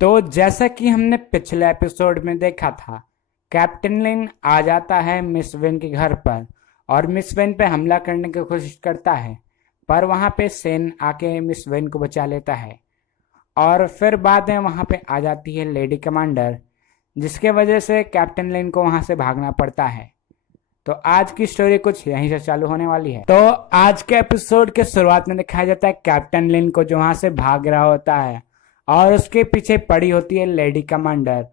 तो जैसा कि हमने पिछले एपिसोड में देखा था, कैप्टन लिन आ जाता है मिस वेन के घर पर और मिस वेन पे हमला करने की कोशिश करता है, पर वहां पे सेन आके मिस वेन को बचा लेता है। और फिर बाद में वहां पे आ जाती है लेडी कमांडर, जिसके वजह से कैप्टन लिन को वहां से भागना पड़ता है। तो आज की स्टोरी कुछ यहीं से चालू होने वाली है। तो आज के एपिसोड के शुरुआत में दिखाया जाता है कैप्टन लिन को जो वहां से भाग रहा होता है और उसके पीछे पड़ी होती है लेडी कमांडर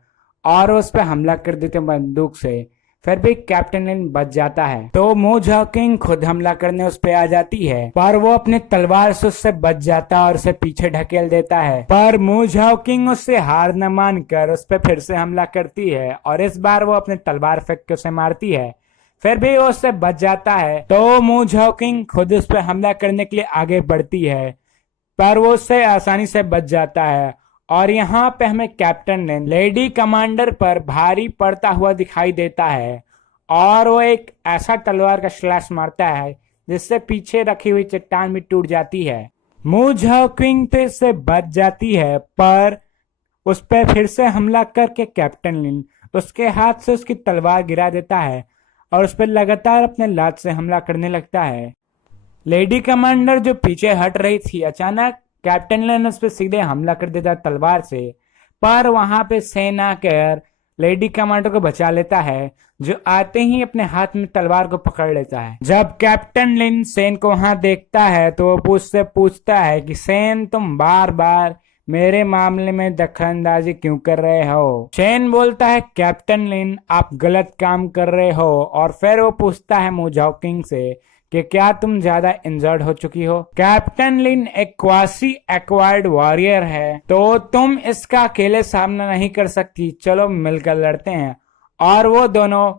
और उस पर हमला कर देते हैं बंदूक से। फिर भी कैप्टन लिन बच जाता है। तो मू झाओकिंग खुद हमला करने उस पे आ जाती है, पर वो अपने तलवार से उससे बच जाता है और उसे पीछे ढकेल देता है। पर मू झाओकिंग उससे हार न मानकर उस पे फिर से हमला करती है और इस बार वो अपने तलवार फेंक के उसे मारती है। फिर भी वो उससे बच जाता है। तो मू झाओकिंग खुद उस पर हमला करने के लिए आगे बढ़ती है, पर वो उससे आसानी से बच जाता है। और यहाँ पे हमें कैप्टन लिन लेडी कमांडर पर भारी पड़ता हुआ दिखाई देता है और वो एक ऐसा तलवार का स्लैश मारता है जिससे पीछे रखी हुई चट्टान भी टूट जाती है। मू झाओकिंग फिर से बच जाती है, पर उस पर फिर से हमला करके कैप्टन लिन उसके हाथ से उसकी तलवार गिरा देता है और उस पर लगातार अपने लात से हमला करने लगता है। लेडी कमांडर जो पीछे हट रही थी, अचानक कैप्टन लिन उस पर सीधे हमला कर देता तलवार से, पर वहां पे सेन आकर लेडी कमांडर को बचा लेता है, जो आते ही अपने हाथ में तलवार को पकड़ लेता है। जब कैप्टन लिन सेन को वहां देखता है तो वो उससे पूछता है कि सेन, तुम बार बार मेरे मामले में दखलंदाजी क्यों कर रहे हो। सेन बोलता है क्याप्टन लिन, आप गलत काम कर रहे हो। और फिर वो पूछता है मू झाओकिंग से कि क्या तुम ज्यादा इंजर्ड हो चुकी हो। कैप्टन लिन एक क्वासी एक्वायर्ड वॉरियर है, तो तुम इसका अकेले सामना नहीं कर सकती, चलो मिलकर लड़ते हैं। और वो दोनों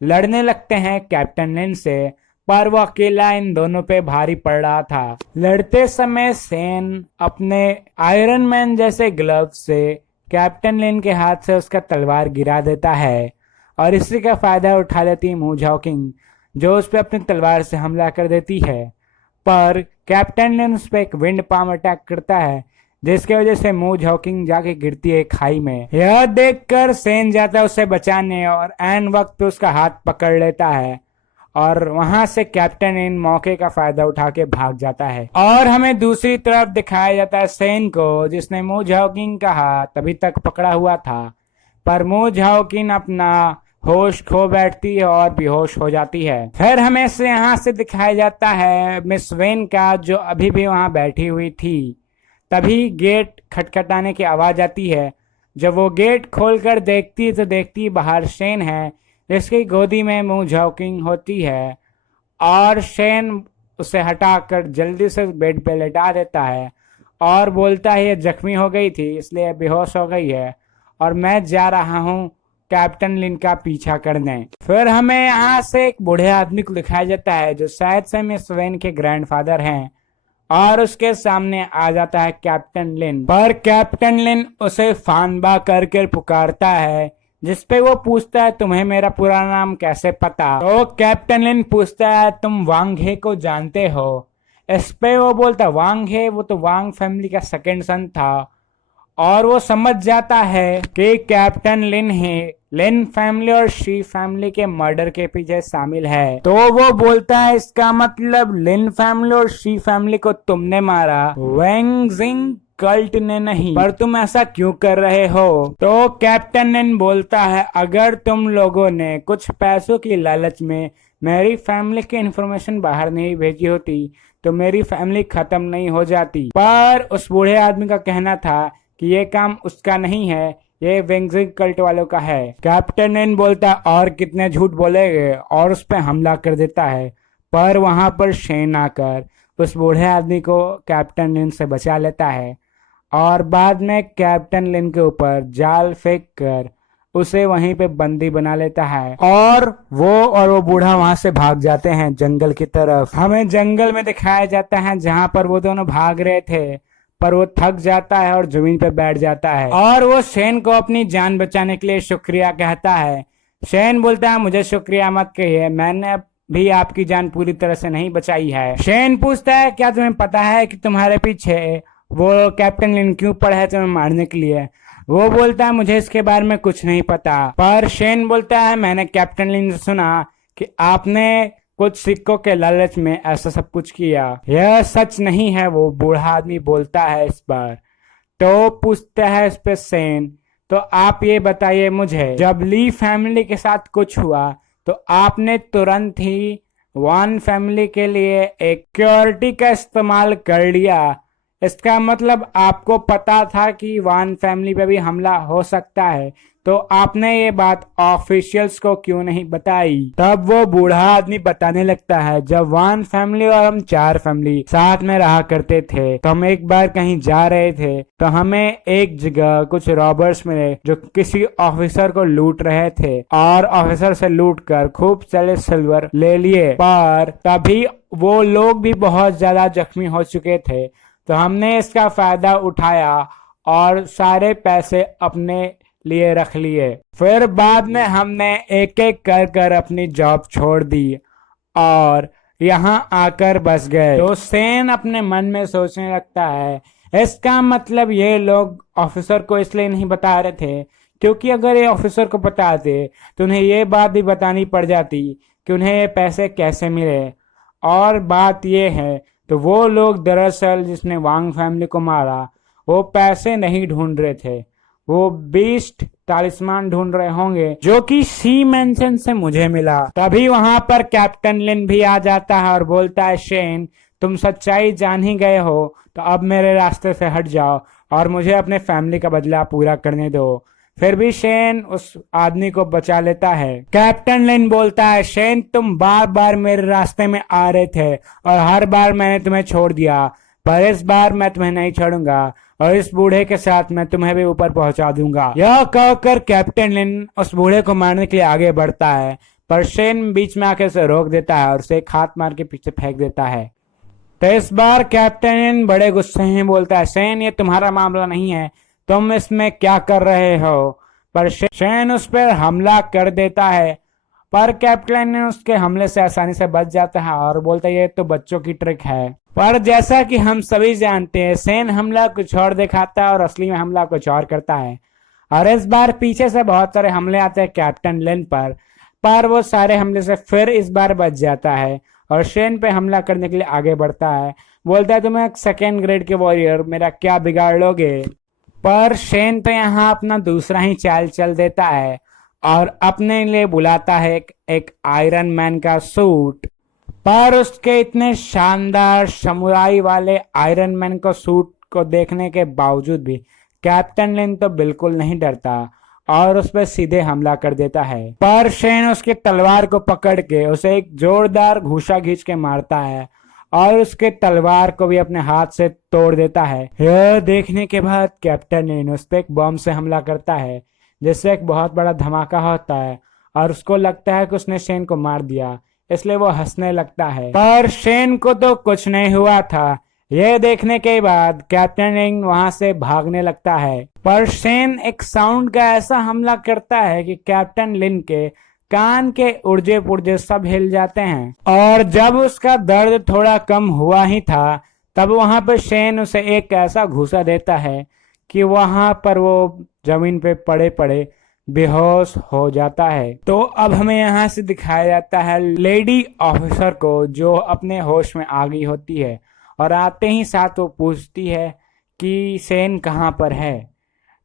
लड़ने लगते हैं कैप्टन लिन से, पर वो अकेला इन दोनों पे भारी पड़ रहा था। लड़ते समय सेन अपने आयरन मैन जैसे ग्लव से कैप्टन लिन के हाथ से उसका तलवार गिरा देता है और इसी का फायदा उठा लेती मू झाओकिंग, जो उस पर अपनी तलवार से हमला कर देती है। पर कैप्टन लिन उस पर एक विंड पाम अटैक करता है, जिसकी वजह से मू झाओकिंग जाके गिरती है खाई में। यह देखकर सेन जाता है उसे बचाने और एन वक्त पे उसका हाथ पकड़ लेता है और वहां से कैप्टन लिन मौके का फायदा उठा के भाग जाता है। और हमें दूसरी तरफ दिखाया जाता है सेन को, जिसने मू झाओकिंग का हाथ अभी तक पकड़ा हुआ था, पर मू झाओकिंग अपना होश खो बैठती है और बेहोश हो जाती है। फिर हमें से यहाँ से दिखाया जाता है मिस वेन का, जो अभी भी वहां बैठी हुई थी। तभी गेट खटखटाने की आवाज आती है। जब वो गेट खोलकर देखती है तो देखती है बाहर शेन है, जिसकी गोदी में मू झाओकिंग होती है। और शेन उसे हटाकर जल्दी से बेड पे लेटा देता है और बोलता है ये जख्मी हो गई थी इसलिए बेहोश हो गई है और मैं जा रहा हूँ कैप्टन लिन का पीछा करने। फिर हमें यहाँ से एक बूढ़े आदमी को दिखाया जाता है, जो शायद से मिस वेन के ग्रैंडफादर हैं, और उसके सामने आ जाता है कैप्टन लिन। पर कैप्टन लिन उसे फानबा करके पुकारता है, जिसपे वो पूछता है तुम्हें मेरा पूरा नाम कैसे पता। तो कैप्टन लिन पूछता है तुम वांग हे को जानते हो। इस पे वो बोलता वांग हे, वो तो वांग फैमिली का सेकंड सन था। और वो समझ जाता है कि कैप्टन लिन ही लिन फैमिली और शी फैमिली के मर्डर के पीछे शामिल है। तो वो बोलता है इसका मतलब लिन फैमिली और शी फैमिली को तुमने मारा, वैंग जिंग कल्ट ने नहीं, पर तुम ऐसा क्यों कर रहे हो। तो कैप्टन लिन बोलता है अगर तुम लोगों ने कुछ पैसों की लालच में मेरी फैमिली की इंफॉर्मेशन बाहर नहीं भेजी होती तो मेरी फैमिली खत्म नहीं हो जाती। पर उस बूढ़े आदमी का कहना था कि ये काम उसका नहीं है, ये वेंगजिंग कल्ट वालों का है। कैप्टन लिन बोलता और कितने झूठ बोलेगे, और उस पर हमला कर देता है। पर वहां पर शेन आकर उस बूढ़े आदमी को कैप्टन लिन से बचा लेता है और बाद में कैप्टन लिन के ऊपर जाल फेंक कर उसे वहीं पे बंदी बना लेता है और वो बूढ़ा वहां से भाग जाते हैं जंगल की तरफ। हमें जंगल में दिखाया जाता है जहां पर वो दोनों भाग रहे थे, पर वो थक जाता है और जमीन पे बैठ जाता है और वो शेन को अपनी जान बचाने के लिए शुक्रिया कहता है। शेन बोलता है मुझे शुक्रिया मत कहिए, मैंने भी आपकी जान पूरी तरह से नहीं बचाई है। शेन पूछता है क्या तुम्हें पता है कि तुम्हारे पीछे वो कैप्टन लिन क्यों पड़ा है तुम्हें मारने के लिए। वो बोलता है मुझे इसके बारे में कुछ नहीं पता, पर शेन बोलता है मैंने कैप्टन लिन से सुना कि आपने कुछ सिक्कों के लालच में ऐसा सब कुछ किया। यह सच नहीं है, वो बूढ़ा आदमी बोलता है इस बार। तो पूछता है इस पे शेन, तो आप ये बताइए मुझे, जब ली फैमिली के साथ कुछ हुआ तो आपने तुरंत ही वान फैमिली के लिए एक सिक्योरिटी का इस्तेमाल कर लिया। इसका मतलब आपको पता था कि वान फैमिली पे भी हमला हो सकता है, तो आपने ये बात ऑफिशियल्स को क्यों नहीं बताई? तब वो बूढ़ा आदमी बताने लगता है, जब वान फैमिली और हम 4 फैमिली साथ में रहा करते थे तो हम एक बार कहीं जा रहे थे तो हमें एक जगह कुछ रॉबर्स मिले जो किसी ऑफिसर को लूट रहे थे और ऑफिसर से लूट कर खूब सारे सिल्वर ले लिए, पर तभी वो लोग भी बहुत ज्यादा जख्मी हो चुके थे, तो हमने इसका फायदा उठाया और सारे पैसे अपने लिए रख लिए। फिर बाद में हमने एक एक कर कर अपनी जॉब छोड़ दी और यहाँ आकर बस गए। तो शेन अपने मन में सोचने लगता है, इसका मतलब ये लोग ऑफिसर को इसलिए नहीं बता रहे थे क्योंकि अगर ये ऑफिसर को बताते तो उन्हें ये बात भी बतानी पड़ जाती कि उन्हें ये पैसे कैसे मिले। और बात ये है, तो वो लोग दरअसल जिसने वांग फैमिली को मारा वो पैसे नहीं ढूंढ रहे थे, वो बीस्ट तालिस्मान ढूंढ रहे होंगे जो कि सी मेंशन से मुझे मिला। तभी वहां पर कैप्टन लिन भी आ जाता है और बोलता है, शेन तुम सच्चाई जान ही गए हो तो अब मेरे रास्ते से हट जाओ और मुझे अपने फैमिली का बदला पूरा करने दो। फिर भी शेन उस आदमी को बचा लेता है। कैप्टन लिन बोलता है, शेन तुम बार बार मेरे रास्ते में आ रहे थे और हर बार मैंने तुम्हें छोड़ दिया, पर इस बार मैं तुम्हें नहीं छोड़ूंगा और इस बूढ़े के साथ मैं तुम्हें भी ऊपर पहुंचा दूंगा। यह कहकर कैप्टन लिन उस बूढ़े को मारने के लिए आगे बढ़ता है, पर शेन बीच में आके उसे रोक देता है और उसे एक हाथ मार के पीछे फेंक देता है। तो इस बार कैप्टन लिन बड़े गुस्से में बोलता है, शेन ये तुम्हारा मामला नहीं है, तुम इसमें क्या कर रहे हो? पर शेन उस पर हमला कर देता है, पर कैप्टन लिन उसके हमले से आसानी से बच जाता है और बोलता है ये तो बच्चों की ट्रिक है। पर जैसा कि हम सभी जानते हैं, शेन हमला कुछ और दिखाता है और असली में हमला कुछ और करता है। और इस बार पीछे से बहुत सारे हमले आते हैं कैप्टन लिन पर वो सारे हमले से फिर इस बार बच जाता है और शेन पे हमला करने के लिए आगे बढ़ता है। बोलता है, तुम एक 2nd ग्रेड के वॉरियर मेरा क्या बिगाड़ लोगे? पर शेन तो यहाँ अपना दूसरा ही चाल चल देता है और अपने लिए बुलाता है एक आयरन मैन का सूट। पर उसके इतने शानदार समुराई वाले आयरन मैन को सूट को देखने के बावजूद भी कैप्टन लिन तो बिल्कुल नहीं डरता और उस पर सीधे हमला कर देता है। पर शेन उसके तलवार को पकड़ के उसे एक जोरदार घूसा खींच के मारता है और उसके तलवार को भी अपने हाथ से तोड़ देता है। यह देखने के बाद कैप्टन लिन उस पर एक बॉम्ब से हमला करता है, जिससे एक बहुत बड़ा धमाका होता है और उसको लगता है कि उसने शेन को मार दिया, इसलिए वो हंसने लगता है। पर शेन को तो कुछ नहीं हुआ था। यह देखने के बाद कैप्टन लिन वहां से भागने लगता है, पर शेन एक साउंड का ऐसा हमला करता है कि कैप्टन लिन के कान के उर्जे पुर्जे सब हिल जाते हैं। और जब उसका दर्द थोड़ा कम हुआ ही था तब वहां पर शेन उसे एक ऐसा घूसा देता है कि वहां पर वो जमीन पे पड़े पड़े बेहोश हो जाता है। तो अब हमें यहाँ से दिखाया जाता है लेडी ऑफिसर को जो अपने होश में आ गई होती है और आते ही साथ वो पूछती है कि शेन कहाँ पर है।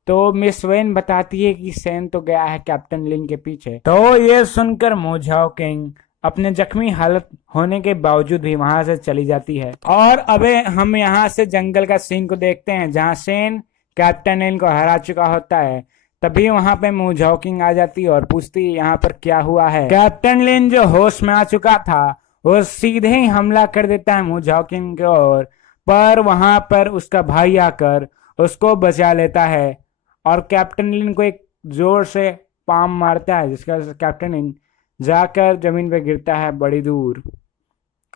तो मिस वेन बताती है कि शेन तो गया है कैप्टन लिन के पीछे। तो ये सुनकर मो झाओकिंग अपने जख्मी हालत होने के बावजूद भी वहां से चली जाती है। और अबे हम यहाँ से जंगल का सीन को देखते हैं जहाँ शेन कैप्टन लिन को हरा चुका होता है। तभी वहां पे मो झाओकिंग आ जाती है और पूछती है यहाँ पर क्या हुआ है। कैप्टन लिन जो होश में आ चुका था वो सीधे ही हमला कर देता है मो झाओकिंग की ओर, पर वहां पर उसका भाई आकर उसको बचा लेता है और कैप्टन लिन को एक जोर से पाम मारता है, जिसका कैप्टन लिन जाकर जमीन पे गिरता है बड़ी दूर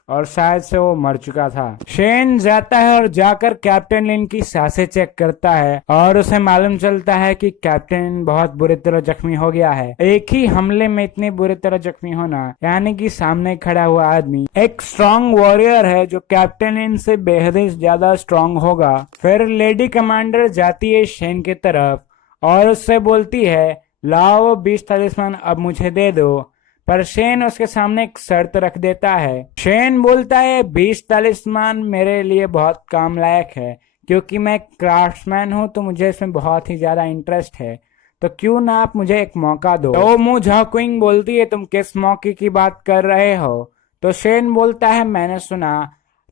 और शायद से वो मर चुका था। शेन जाता है और जाकर कैप्टन लिन की सांसें चेक करता है और उसे मालूम चलता है कि कैप्टन लिन बहुत बुरी तरह जख्मी हो गया है। एक ही हमले में इतनी बुरी तरह जख्मी होना, यानी कि सामने खड़ा हुआ आदमी एक स्ट्रॉन्ग वॉरियर है जो कैप्टन लिन से बेहद ज्यादा स्ट्रॉन्ग होगा। फिर लेडी कमांडर जाती है शेन की तरफ और उससे बोलती है लाओ वो 20 तलिस्मान अब मुझे दे दो। पर शेन उसके सामने एक शर्त रख देता है। शेन बोलता है 20 तलिस्मान मेरे लिए बहुत काम लायक है, क्योंकि मैं क्राफ्ट्समैन हूँ तो मुझे इसमें बहुत ही ज्यादा इंटरेस्ट है, तो क्यों ना आप मुझे एक मौका दो। तो मू झाओक्विंग बोलती है तुम किस मौके की बात कर रहे हो। तो शेन बोलता है मैंने सुना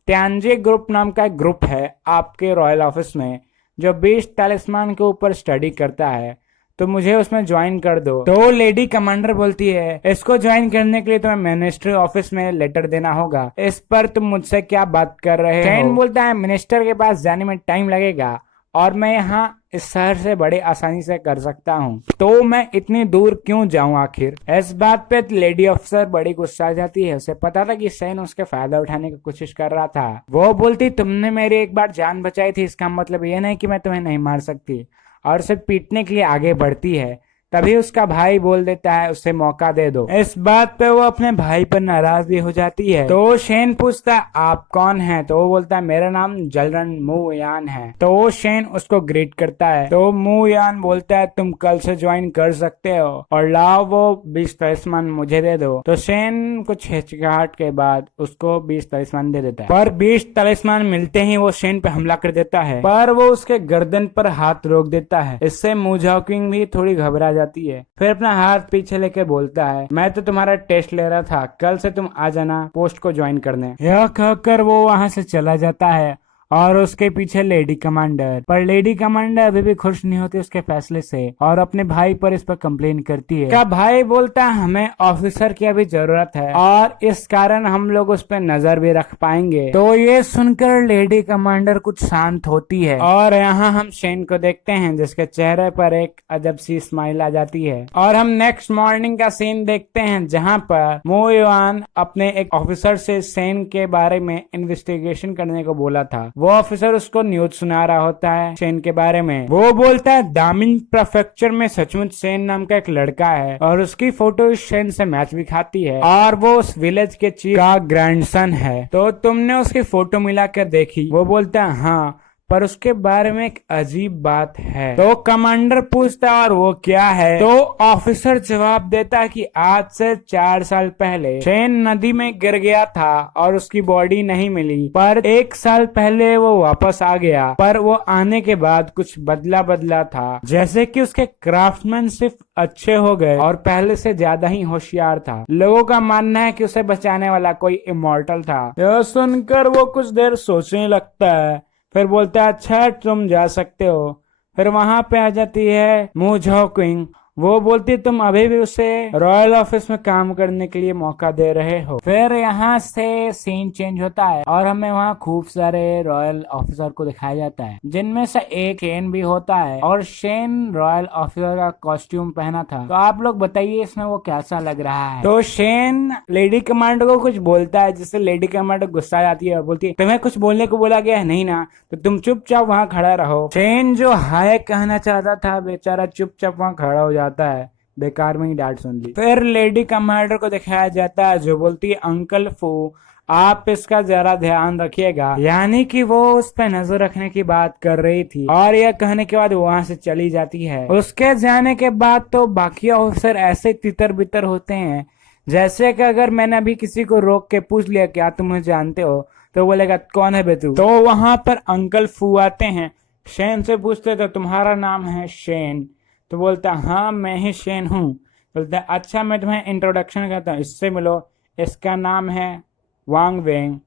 त्यांजे ग्रुप नाम का एक ग्रुप है आपके रॉयल ऑफिस में जो 20 तलिस्मान के ऊपर स्टडी करता है, तो मुझे उसमें ज्वाइन कर दो। तो लेडी कमांडर बोलती है इसको ज्वाइन करने के लिए तुम्हें मिनिस्ट्री ऑफिस में लेटर देना होगा, इस पर तुम मुझसे क्या बात कर रहे हो। शेन बोलता है मिनिस्टर के पास जाने में टाइम लगेगा और मैं यहाँ इस शहर से बड़ी आसानी से कर सकता हूँ, तो मैं इतनी दूर क्यों जाऊँ आखिर। इस बात पे लेडी अफसर बड़ी गुस्सा आ जाती है। उसे पता था कि शेन उसके फायदा उठाने की कोशिश कर रहा था। वो बोलती तुमने मेरी एक बार जान बचाई थी, इसका मतलब ये नहीं कि मैं तुम्हें नहीं मार सकती, और उसे पीटने के लिए आगे बढ़ती है। तभी उसका भाई बोल देता है उसे मौका दे दो। इस बात पे वो अपने भाई पर नाराज भी हो जाती है। तो शेन पूछता है आप कौन हैं। तो वो बोलता है मेरा नाम जलरन मू यान है। तो वो शेन उसको ग्रीट करता है। तो मू यान बोलता है तुम कल से ज्वाइन कर सकते हो और लाओ वो 20 तलिस्मान मुझे दे दो। तो शेन कुछ हिचकिचाहट के बाद उसको 20 तलिस्मान दे देता है, पर 20 तलिस्मान मिलते ही वो शेन पे हमला कर देता है, पर वो उसके गर्दन पर हाथ रोक देता है। इससे मू झाओक्विंग भी थोड़ी घबरा जाती है। फिर अपना हाथ पीछे लेके बोलता है मैं तो तुम्हारा टेस्ट ले रहा था, कल से तुम आ जाना पोस्ट को ज्वाइन करने। यह कहकर वो वहां से चला जाता है और उसके पीछे लेडी कमांडर। पर लेडी कमांडर अभी भी खुश नहीं होती उसके फैसले से और अपने भाई पर इस पर कंप्लेन करती है। का भाई बोलता है हमें ऑफिसर की अभी जरूरत है और इस कारण हम लोग उस पर नजर भी रख पाएंगे। तो ये सुनकर लेडी कमांडर कुछ शांत होती है और यहाँ हम शेन को देखते हैं जिसके चेहरे पर एक अजब सी स्माइल आ जाती है। और हम नेक्स्ट मॉर्निंग का सीन देखते हैं जहाँ पर मू यान अपने एक ऑफिसर से शेन के बारे में इन्वेस्टिगेशन करने को बोला था। वो ऑफिसर उसको न्यूज सुना रहा होता है शेन के बारे में। वो बोलता है दामिन प्रेफेक्चर में सचमुच शेन नाम का एक लड़का है और उसकी फोटो शेन से मैच भी खाती है और वो उस विलेज के चीफ का ग्रैंडसन है। तो तुमने उसकी फोटो मिलाकर देखी। वो बोलता है हाँ, पर उसके बारे में एक अजीब बात है। तो कमांडर पूछता है और वो क्या है। तो ऑफिसर जवाब देता है कि आज से 4 साल पहले शेन नदी में गिर गया था और उसकी बॉडी नहीं मिली, पर 1 साल पहले वो वापस आ गया। पर वो आने के बाद कुछ बदला था, जैसे कि उसके क्राफ्टमैनशिप अच्छे हो गए और पहले से ज्यादा ही होशियार था। लोगों का मानना है कि उसे बचाने वाला कोई इमॉर्टल था। यह सुनकर वो कुछ देर सोचने लगता है, फिर बोलता है अच्छा तुम जा सकते हो। फिर वहां पे आ जाती है मू झाओक्विंग। वो बोलती तुम अभी भी उसे रॉयल ऑफिस में काम करने के लिए मौका दे रहे हो। फिर यहाँ से सीन चेंज होता है और हमें वहाँ खूब सारे रॉयल ऑफिसर को दिखाया जाता है, जिनमें से एक शेन भी होता है और शेन रॉयल ऑफिसर का कॉस्ट्यूम पहना था। तो आप लोग बताइए इसमें वो कैसा लग रहा है। तो शेन लेडी कमांडर को कुछ बोलता है जिससे लेडी कमांडर गुस्सा जाती है और बोलती है तुम्हें कुछ बोलने को बोला गया है नहीं ना, तो तुम चुपचाप वहाँ खड़ा रहो। शेन जो हाय कहना चाहता था बेचारा चुपचाप वहाँ खड़ा हो जाता है, बेकार में ही डांट सुन ली। फिर लेडी कमांडर को दिखाया जाता है जो बोलती है अंकल फू आप इसका जरा ध्यान रखिएगा, यानी कि वो उस पर नजर रखने की बात कर रही थी। और यह कहने के बाद वहां से चली जाती है। उसके जाने के बाद तो बाकी ऑफिसर ऐसे तितर बितर होते हैं जैसे कि अगर मैंने अभी किसी को रोक के पूछ लिया क्या तुम मुझे जानते हो, तो बोलेगा कौन है बे तू। तो वहां पर अंकल फू आते हैं, शेन से पूछते तो तुम्हारा नाम है शेन। तो बोलता हाँ मैं ही शेन हूँ। बोलता अच्छा मैं तुम्हें इंट्रोडक्शन करता हूँ, इससे मिलो, इसका नाम है वांग वेंग,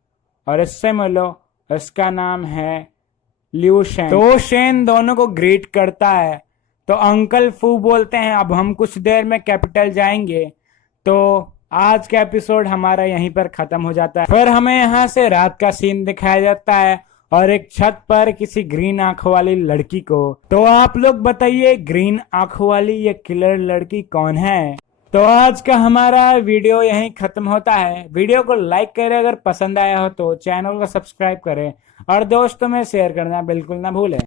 और इससे मिलो, इसका नाम है लिू शेन। तो शेन दोनों को ग्रीट करता है। तो अंकल फू बोलते हैं अब हम कुछ देर में कैपिटल जाएंगे। तो आज का एपिसोड हमारा यहीं पर खत्म हो जाता है। फिर हमें यहाँ से रात का सीन दिखाया जाता है और एक छत पर किसी ग्रीन आंखों वाली लड़की को। तो आप लोग बताइए ग्रीन आंखों वाली ये किलर लड़की कौन है। तो आज का हमारा वीडियो यहीं खत्म होता है। वीडियो को लाइक करें, अगर पसंद आया हो तो चैनल को सब्सक्राइब करें और दोस्तों में शेयर करना बिल्कुल ना भूलें।